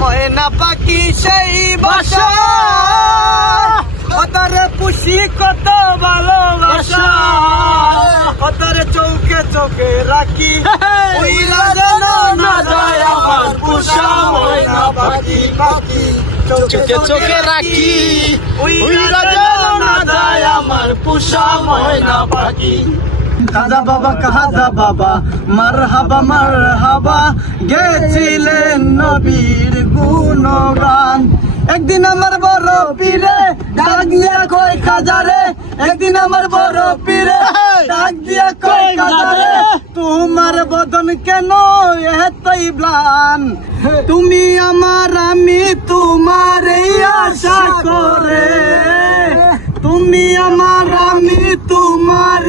ময়না পাখি সেই বাসা তারে পুষি কত ভালোবাসা তারে চৌকে চৌকে রাখি উইরা যেন না যায় আমার পুষা ময়না পাখি পাখি চৌকে চৌকে রাখি উইরা যেন না যায় আমার পুষা ময়না পাখি। কাজা বাবা কাজা বাবা মারহাবা গেছিলেন নবীর গুণগান। একদিন আমার বড় পীরে ডাক দিয়া কই খাজারে, একদিন আমার বড় পীরে ডাক দিয়া কই খাজারে, তোমার বদন কেন এতই ম্লান? তুমি আমার আমি তোমার আশা করে, তুমি আমার আমি তোমার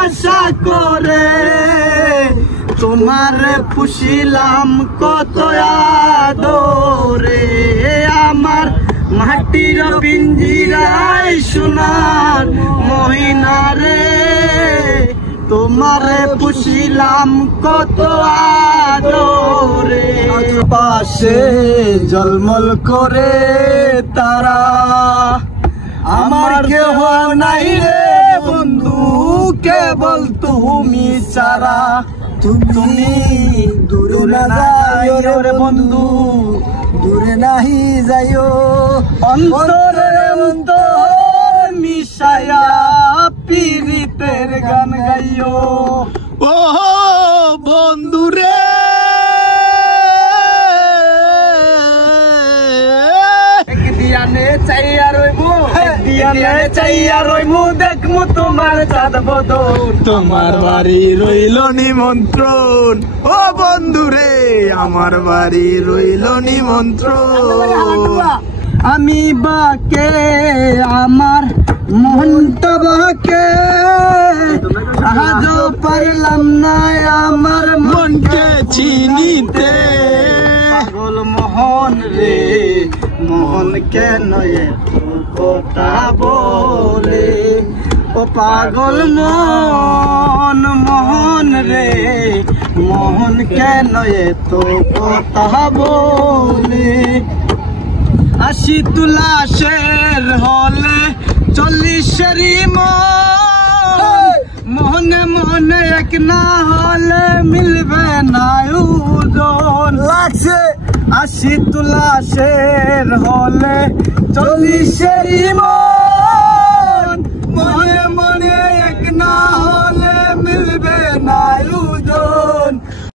আশা করে, তোমার পুষিলাম কত আদরে, আমার মাটির পিঞ্জিরায় সোনার মহিনা রে, তোমার পুষিলাম কত আদরে। পাশে জলমল করে তারা, আমার কেহ নাই রে বন্ধু কেবল তুমি ছাড়া, তুমি দূরে না যাইও রে বন্ধু, দূরে নাহি যাইও, অন্তরে অন্তর মিশায়া পীড়িতের গান গাইও। ও বন্ধু রে দিয়ানে চাইয়া রইবো, দিয়ানে চাইয়া রইমু দেখমু তোমার চাঁদ বদল, তোমার বাড়ি রইল নিমন্ত্রণ। ও বন্ধু রে আমার বাড়ি রইল নিমন্ত্রণ। আমি বাকে আমার মনটা বাকে, আজ পারলাম না আমার মনকে চিনিতে। পাগল মোহন রে মোহন কেন কথা বলে, ও পাগল মোহন মোহন রে মোহন কেন তো কথা বলে। 80 তুলাশের হলে 40 মোহনে মোহনে এক না হলে মিলবে না ওজন লাগছে। 80 তুলাশের হলে 40